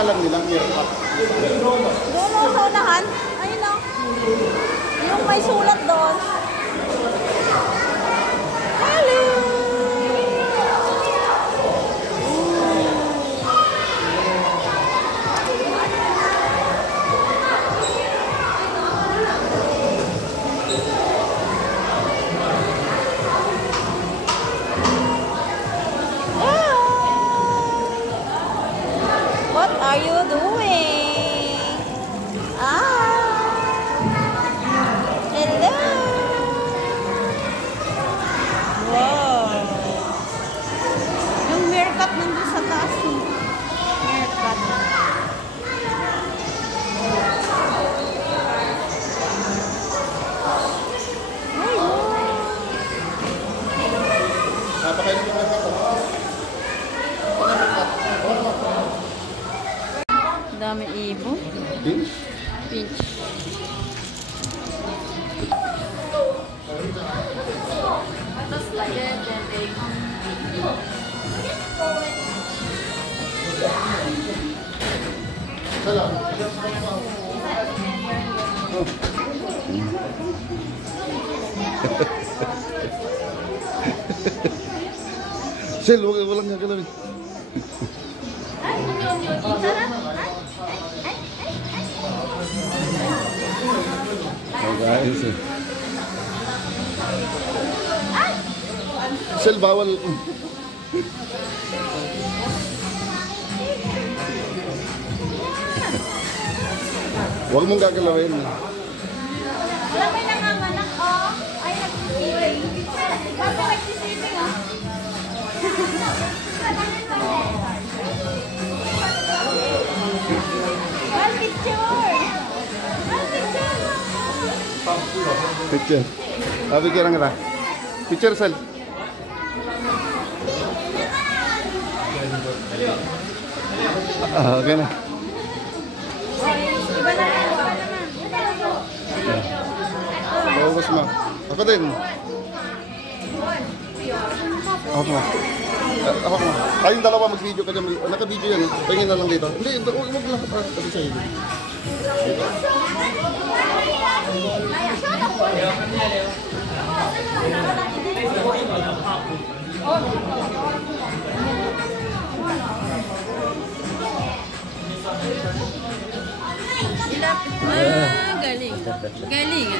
pangalan nilang haircut? Doon sa unahan. Ayun o. Yung may sulat doon. Hello! What are you doing? Hello. Wow. Yung haircut nandun sa taas. Haircut. Napakain mo haircut. Dami ibon. Pinch? Pinch. Salam. Sel, walang gagalawin. Oh guys. Sel, bawal. Huwag mong gagalawin. Alam may nanganganak, oh. Ay, nagsisiping. Bakit nagsisiping, oh? One picture! One picture! Picture. Picture ang kita. Picture, Sel. Okay na. Iba na yan, iba naman. Paubos mo. Ako din. Ako mo. Ako mo. Kayong dalawa mag-video ka dyan. Naka-video yan. Tingin na lang dito. Hindi, huwag lang. Kasi sa'yo. Dito. Galing. Galing,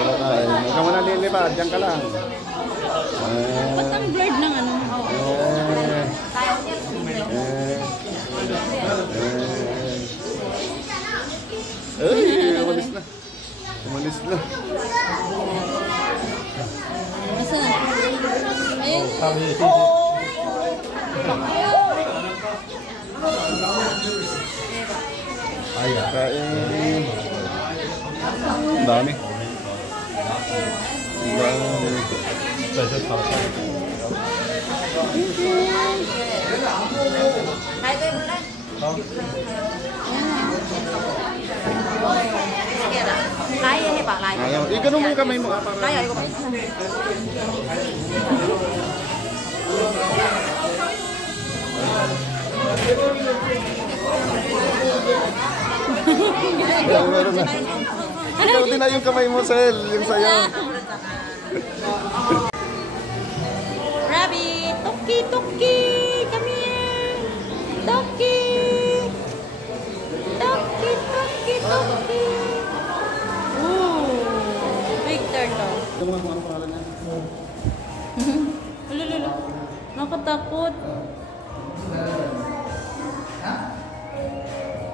Huwag ka muna lilipad. Diyan ka lang. Ba't ang blurred ng ano? Umalis na. Umalis na. Asan? Ayun. Kain. Ang dami. Ang dami. Kaya hebat lagi. Ayaw. Ganun mo yung kamay mo. Kaya, igo ba? Meron na. Ikaw din na yung kamay mo, Sel. Yung sayo. Rabbit! Toki! Toki! Come here! Toki! Toki! Toki! Toki! Ooh! Big turtle. Ito mga kung ano pangalan niya. Lululu. Nakatakot.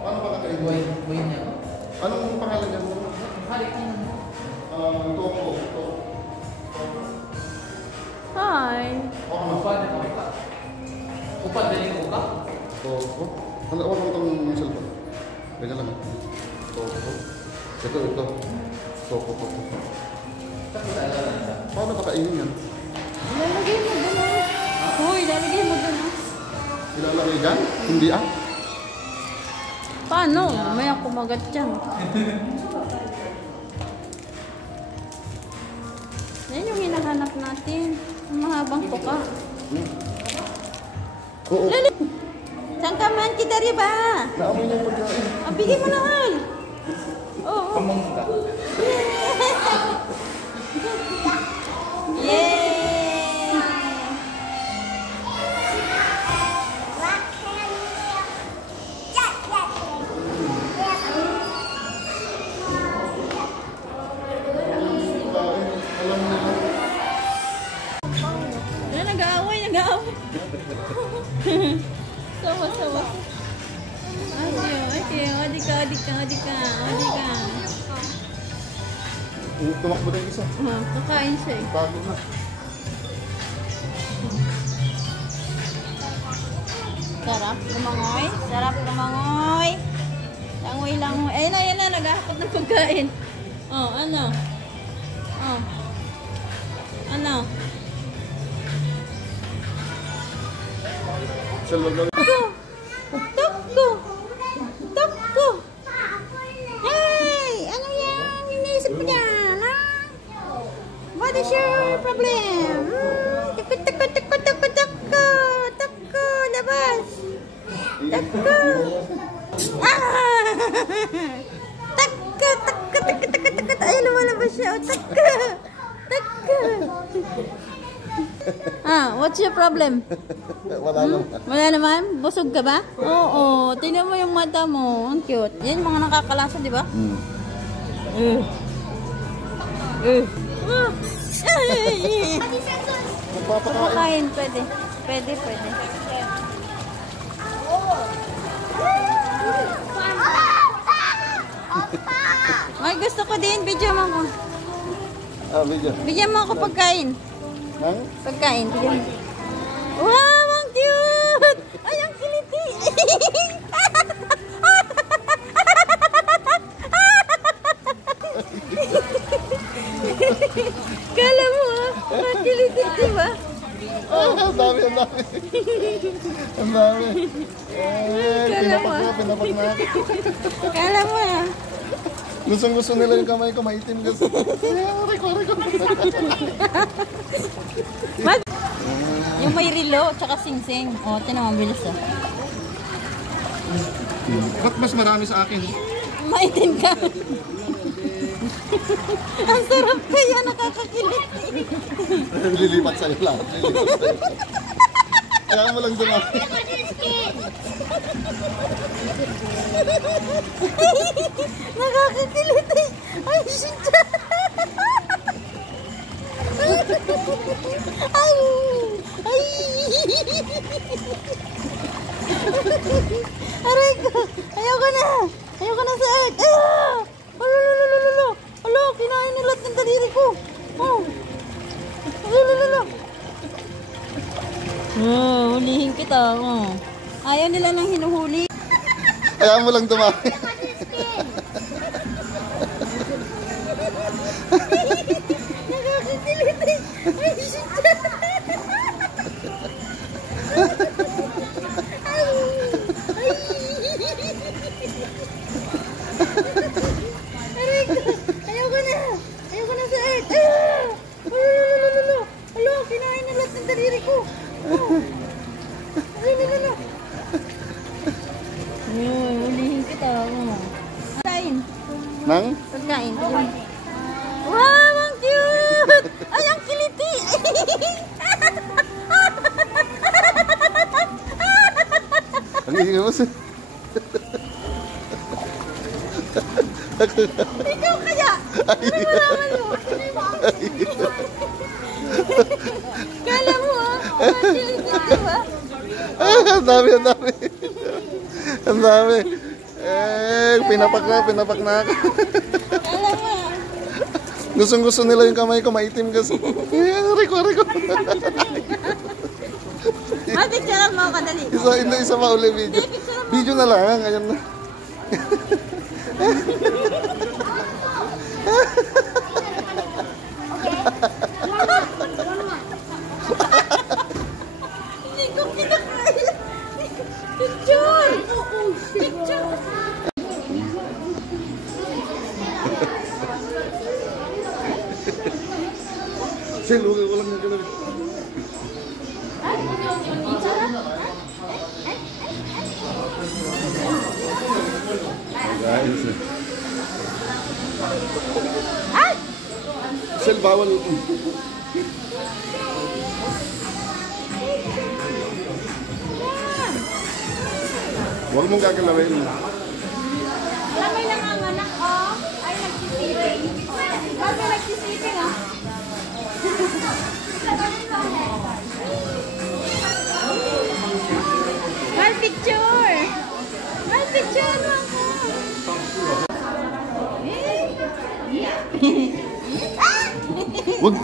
Paano ba kakain? Anong pangalan niya? Toko. Hi! Toko. Ano ako itong cellphone? Ganyan lang. Toko. Ito. Toko. Paano ba kainin yan? Ilalagay mo doon ah. Hoy, ilalagay mo doon ah. Ilalagay dyan? Hindi ah. Paano? Mamaya kumagat dyan. hanap natin. Ang mahabang tuka. Oo. Lali! Saan ka man kita rin ba? Naamoy niya yung pagkain. Ang bigay mo na, Hal. Oo. Yay! Nag-aaway. Sama. Adi ka. Tumakbo na yung isa. Kakain siya eh. Pagod na. Sarap lumangoy. Langoy. Ayun na, naghahakot ng pagkain. Oh, ano? Oh. Ano? Salwag. Takko. Hey! Ano yan? Iniisip mo yan, ha? What is your problem? Takko. Labas. Takko. Ah! Takko. Ay, lumalabas siya. Takko. What's your problem? Wala naman. Wala naman? Busog ka ba? Oo. Tingnan mo yung mata mo. Ang cute. Yan yung mga nakakalasa, di ba? Magpapakain. Pakain, pwede. Ay, gusto ko din. Video mo ako. Video. Bigyan mo ako pagkain. Nang? Pagkain, bigyan mo. Wow, ang cute! Ay, ang kiliti! Kala mo, ang kiliti, diba? Ang dami. Ang dami. Pinapak na. Kala mo, Gusto nila yung kamay ko, maitim kasi. Riko. Yung may relo, tsaka singsing. O, tinawang bilis Ba't mas marami sa akin? Maitim ka. Ang sarap kaya, nakakakilit. Lilipat sa'yo lang. Kaya mo lang dumami. Nakakakilit eh. Ay, shit. Ay. Aray ko. Ayoko na sa earth. Alo, kinain na lahat ng daliri ko. Hulihin kita. Ayaw nila nang hinuhuli. Kaya mo lang dumami. Nakakakilit eh. Ay, shit. Aray ko. Ayoko na sa earth. Alo, kinain na lahat ng daliri ko. Hulihin kita. Pagkain. Wow, ang cute! Ay, ang kiliti! Ang ingay mo siya. Ikaw kaya? Ano malaman mo? Kala mo, ang kiliti, diba? Ang dami. Ang dami. Pinapak na ako. Kala mo. Gusto nila yung kamay ko, maitim kasi. Riko. Picture mo ako, dali. Isa pa uli video. Video na lang, ayan na. Hindi ko kinakaya. Picture! Picture! Sel, walang yung gano'n. Guys. Ay! Sel, bawal. Huwag mong gagalawin. Alam mo yung nanganganak, oh. Ay, nagsisiping. Ba't may nagsisiping, ah? Mal picture! Mal picture mo ako! Huwag.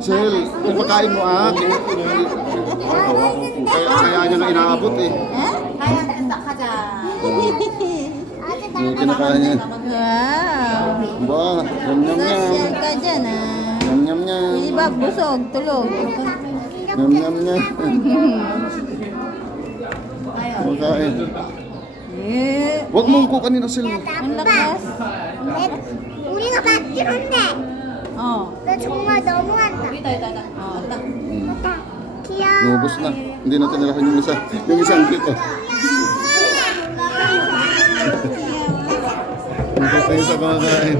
Sel, ipakain mo kaya niya nga inaabot eh. Kaya ganda ka dyan. Yung kinakain niya. Wow! Ba, yam Social ka dyan, ah. yam. Hindi ba busog, tulog? Yam. Makain. Eh, Huwag mong kukanin na Sel. ang lakas. 우리가 맞추는데 Oh. 너 정말 너무한다. Oh, 귀여워. Nubos na. Hindi natin nalakan yung isa. Yung isang dito. Ito yung isa kumakain.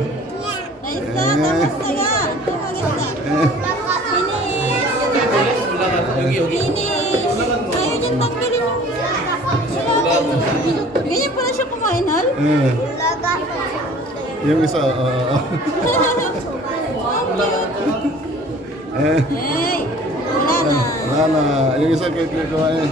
Naisa, kamusta ka? Ito maganda. Finish! Ayaw niyan tanggalin yung sulatan. Ganyan pala siya kumain, Hal? Yung isa, Ang cute. Hey, wala na. wala na. Yung isa kumain.